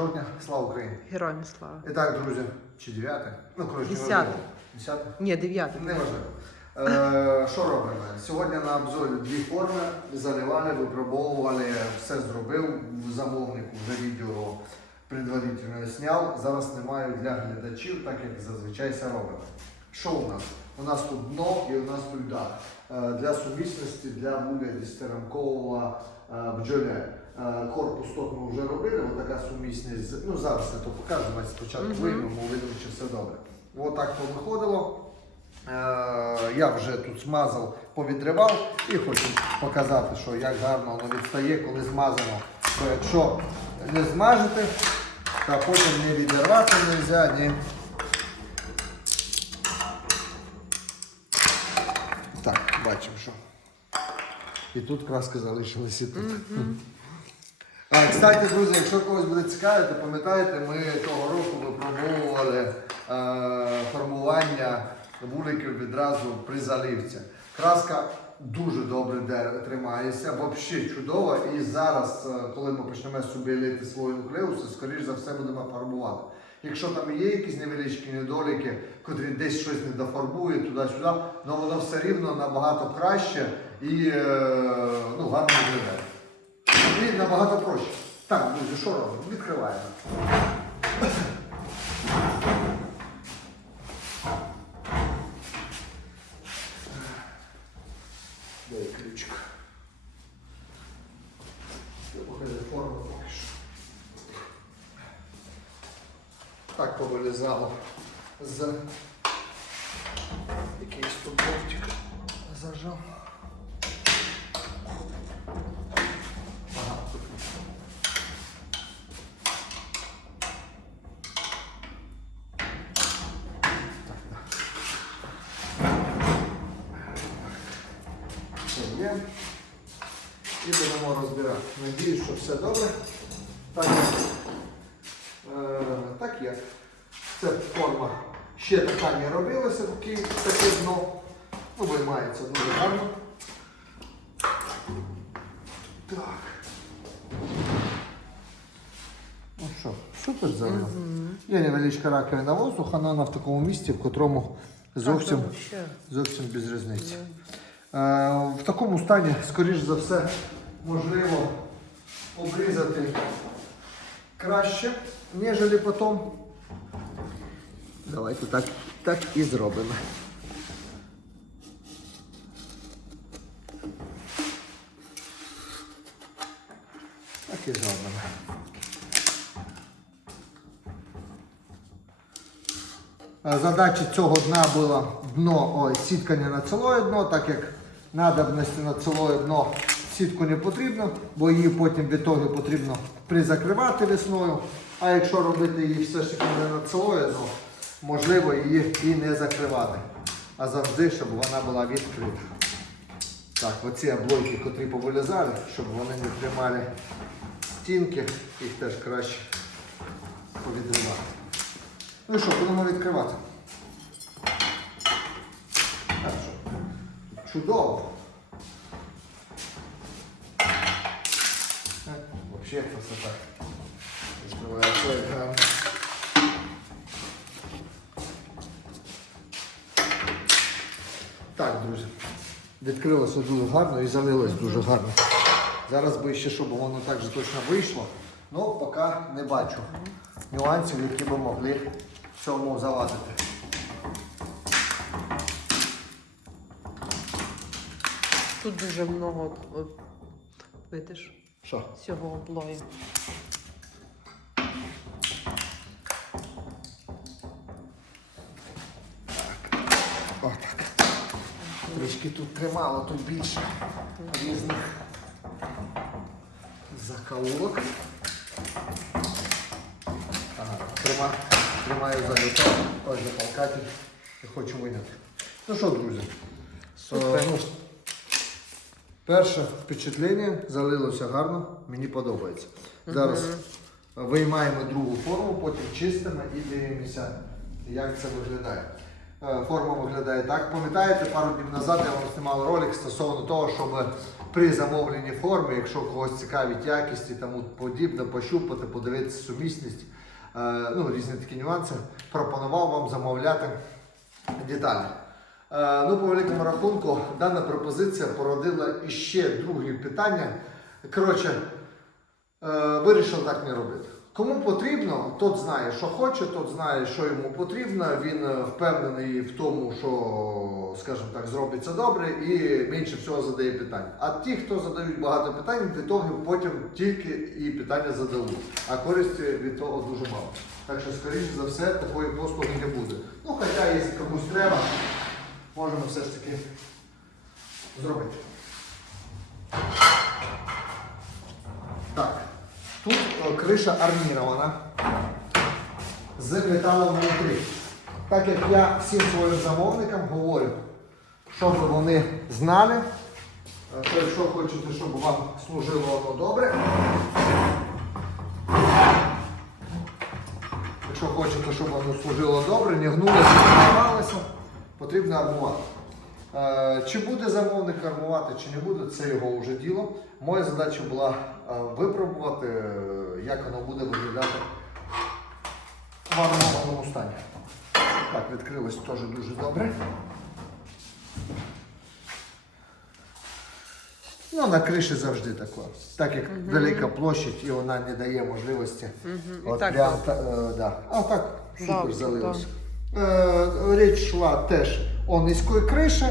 10 жовтня, слава Україні! Героям слава. І так, друзі, чи 9? Ну, коротше, Десяте. неважливо. 10? Ні, дев'ятий. Неважливо. Е, що робимо? Сьогодні на обзорі дві форми заливали, випробовували, все зробив. Замовник вже відео предварительно зняв. Зараз немає для глядачів, так як зазвичай це робимо. Що у нас? У нас тут дно і у нас тут дах. Е, Для сумісності для десятирамкового е, бджоля. Е, Корпус тут ми вже робили, така сумісність. Ну зараз я то покажу, давайте спочатку Мгм. виймемо, видимо, чи все добре. Ось так то виходило. Е, Я вже тут змазав, повідривав і хочу показати, що як гарно воно відстає, коли змазано. Бо якщо не змажете, то потім не відірвати не можна, ні. Так, бачимо, що. І тут краска залишилась і тут. Кстати, друзі, якщо когось буде цікавити, пам'ятаєте, ми того року випробовували е, формування вуликів відразу при заливці. Краска дуже добре тримається, взагалі чудова. І зараз, е, коли ми почнемо собі лити свої нуклеуси, скоріш за все будемо фарбувати. Якщо там є якісь невеличкі недоліки, котрі десь щось не дофарбує туди-сюди, але воно все рівно набагато краще і е, ну, гарно виглядає. І набагато проще. Так, друзі, що робимо? Відкриваємо. Дай ключик. Я покажу форму поки що. Так повилізало з якийсь тут болтик зажав. Надіюсь, що все добре. Так, е, так як. Це форма ще така не робилася, такі, таке дно. Ну, виймається дуже гарно. Так. Ну що, супер зелено. Є невеличка раковина воздуха, але вона в такому місці, в котрому зовсім, зовсім без різниці. Е, в такому стані, скоріш за все, можливо обрізати краще, ніж потім. Давайте так, так і зробимо. Так і зробимо. Задача цього дна була дно, ой, сіткання на цілое дно, так як надобності на цілое дно сітку не потрібно, бо її потім в ітогі потрібно призакривати весною. А якщо робити її все ж таки не на цілое дно, можливо її і не закривати. А завжди, щоб вона була відкрита. Так, оці облойки, котрі повилізали, щоб вони не тримали стінки, їх теж краще повідривати. Ну і що, будемо відкривати. Так що, чудово. Взагалі красота. Відкривається як гарно. Так, друзі. Відкрилося дуже гарно і залилось дуже гарно. Зараз би ще, щоб воно так же точно вийшло. Ну, поки не бачу нюансів, які би могли в цьому завадити. Тут дуже много, видиш, Що? цього облою. Отак. Трішки тут тримало, тут більше різних закоулок. Ага, трима, тримаю за літо, ось запалкати і хочу виняти. Ну що, друзі? Супер. Перше впечатлення залилося гарно, мені подобається. Зараз виймаємо другу форму, потім чистимо і дивимося, як це виглядає. Е, Форма виглядає так. Пам'ятаєте, пару днів назад я вам знімав ролик стосовно того, щоб при замовленні форми, якщо когось цікавить якість і тому подібне, пощупати, подивитися сумісність, е, ну, різні такі нюанси, пропонував вам замовляти деталі. Е, Ну, по великому рахунку, дана пропозиція породила іще друге питання. Коротше, е, вирішив так не робити. Кому потрібно, тот знає, що хоче, тот знає, що йому потрібно. Він е, впевнений в тому, що, скажімо так, зробиться добре і менше всього задає питань. А ті, хто задають багато питань, від того потім тільки і питання зададуть. А користі від того дуже мало. Так що, скоріше за все, такої послуги не буде. Ну, хоча, якщо комусь треба, можемо все ж таки зробити. Так, тут е, криша армірована з металом внутрі. Так як я всім своїм замовникам говорю, щоб вони знали, е, то якщо хочете, щоб вам служило воно добре. Якщо хочете, щоб воно служило добре, не гнулося, не ламалося, потрібно армувати. Е, Чи буде замовник армувати, чи не буде, це його вже діло. Моя задача була е, випробувати, е, як воно буде виглядати в армованому стані. Так, відкрилось теж дуже добре. Ну, на криші завжди таке. Так як велика площадь і вона не дає можливості. І От так прям, так. та, е, да. А так супер. Е, річ йшла теж о низької криші,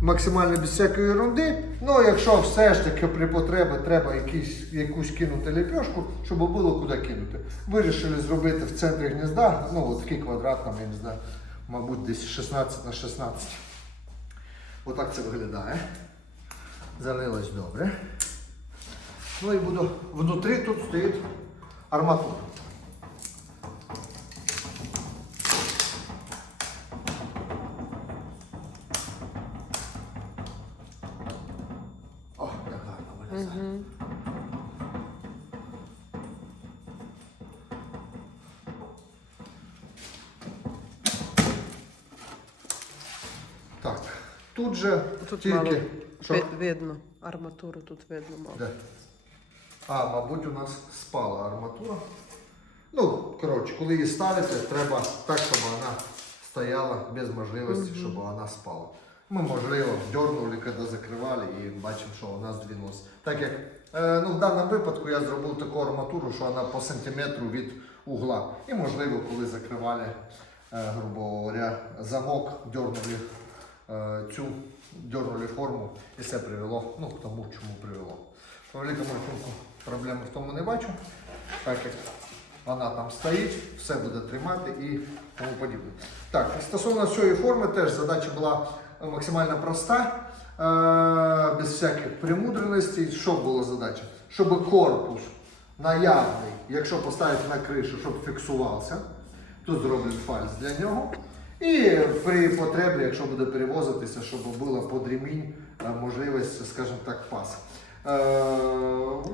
максимально без всякої ерунди. Ну, якщо все ж таки при потребі треба якісь, якусь кинути ліпьошку, щоб було куди кинути. Вирішили зробити в центрі гнізда, ну от такий квадрат, там, я не знаю, мабуть, десь 16 на 16. Отак це виглядає. Залилось добре. Ну і буду внутрі тут стоїть арматура. Тут же Тут тільки. мало Що? ви- видно. Арматуру тут видно мало. Де? А, мабуть, у нас спала арматура. Ну, коротше, коли її ставите, треба так, щоб вона стояла без можливості, щоб вона спала. Ми, можливо, дернули, коли закривали і бачимо, що вона здвинулася. Так як е, ну, в даному випадку я зробив таку арматуру, що вона по сантиметру від угла. І можливо, коли закривали, е, грубо говоря, замок, дернули цю дернули форму і все привело ну, к тому, чому привело. По великому рахунку проблеми в тому не бачу, так як вона там стоїть, все буде тримати і тому подібне. Так, стосовно цієї форми теж задача була максимально проста, е, без всяких премудреностей. Що була задача? Щоб корпус наявний, якщо поставити на кришу, щоб фіксувався. Тут зроблять фальс для нього. І при потребі, якщо буде перевозитися, щоб була під ремінь е, можливість, скажімо так, пас. Е,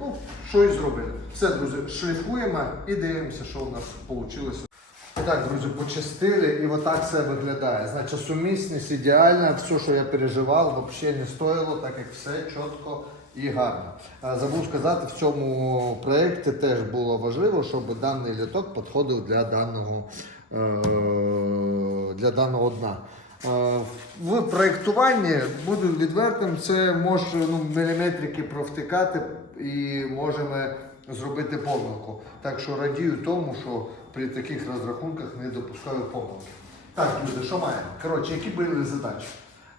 ну, що і зробили. Все, друзі, шліфуємо і дивимося, що у нас вийшло. Так, друзі, почистили і отак все виглядає. Значить, сумісність ідеальна, все, що я переживав, взагалі не стоїло, так як все чітко і гарно. Забув сказати, в цьому проєкті теж було важливо, щоб даний літок підходив для даного, е, для даного дна. Е, В проєктуванні, буду відвертим, це може ну, міліметрики провтикати і можемо зробити помилку. Так що радію тому, що при таких розрахунках не допускаю помилки. Так, люди, що маємо? Коротше, які були задачі?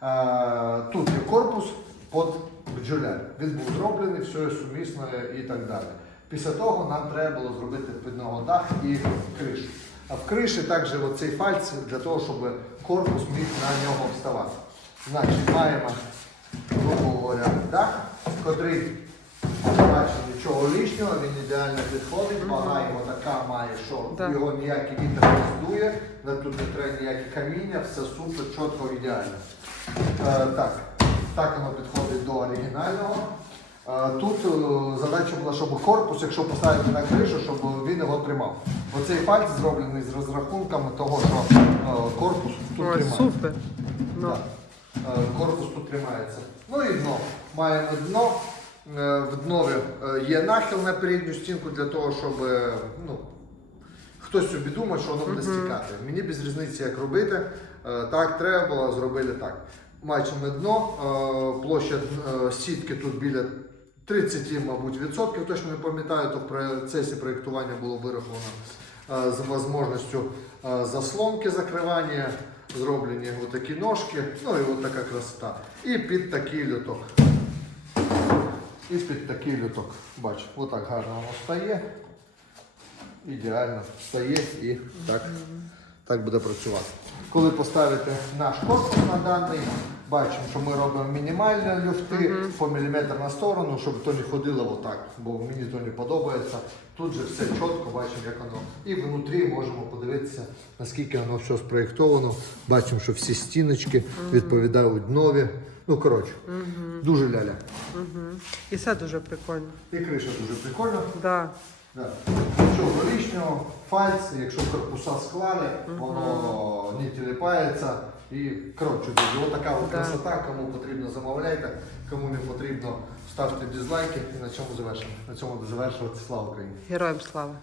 Е, тут є корпус під бджоляр. Він був зроблений, все є сумісно і так далі. Після того нам треба було зробити під нього дах і кришу. А в криші також оцей фальц для того, щоб корпус міг на нього вставати. Значить, маємо, грубо говоря, дах, котрий бачите, нічого лишнього, він ідеально підходить, вага його така має, що Так. його ніякий вітер не здує, на тут не треба ніякі каміння, все супер, чітко, ідеально. Е, так, так воно підходить до оригінального. Тут е, задача була, щоб корпус, якщо поставити на кришу, щоб він його тримав. Оцей пальць зроблений з розрахунками того, що е, корпус тут Ой, тримає. супер. Ну, Да. Е, Корпус тут тримається. Ну і дно. Маємо дно. В днові є нахил на передню стінку для того, щоб ну, хтось собі думає, що воно буде стікати. Мені без різниці, як робити. Так треба було, зробили так. Бачимо дно, площа сітки тут біля 30, мабуть, відсотків, точно не пам'ятаю, то в процесі проєктування було вираховано е, з можливістю е, заслонки закривання, зроблені отакі ножки, ну і от така красота. І під такий люток. І під такий люток. Бач, отак гарно воно стає. Ідеально стає і так, так буде працювати. Коли поставите наш корпус на даний, бачимо, що ми робимо мінімальні люфти по міліметр на сторону, щоб то не ходило отак, бо мені то не подобається. Тут же все чітко, бачимо, як воно. І внутрі можемо подивитися, наскільки воно все спроєктовано. Бачимо, що всі стіночки відповідають днові. Ну, коротше, дуже ляля. угу. І це дуже прикольно. І криша дуже прикольна. Да. Нічого горішнього, фальц, якщо корпуса склали, воно не тіліпається. І коротше, ось така от красота, кому потрібно замовляйте, кому не потрібно ставте дизлайки і на цьому завершимо. На цьому завершувати слава Україні. Героям слава.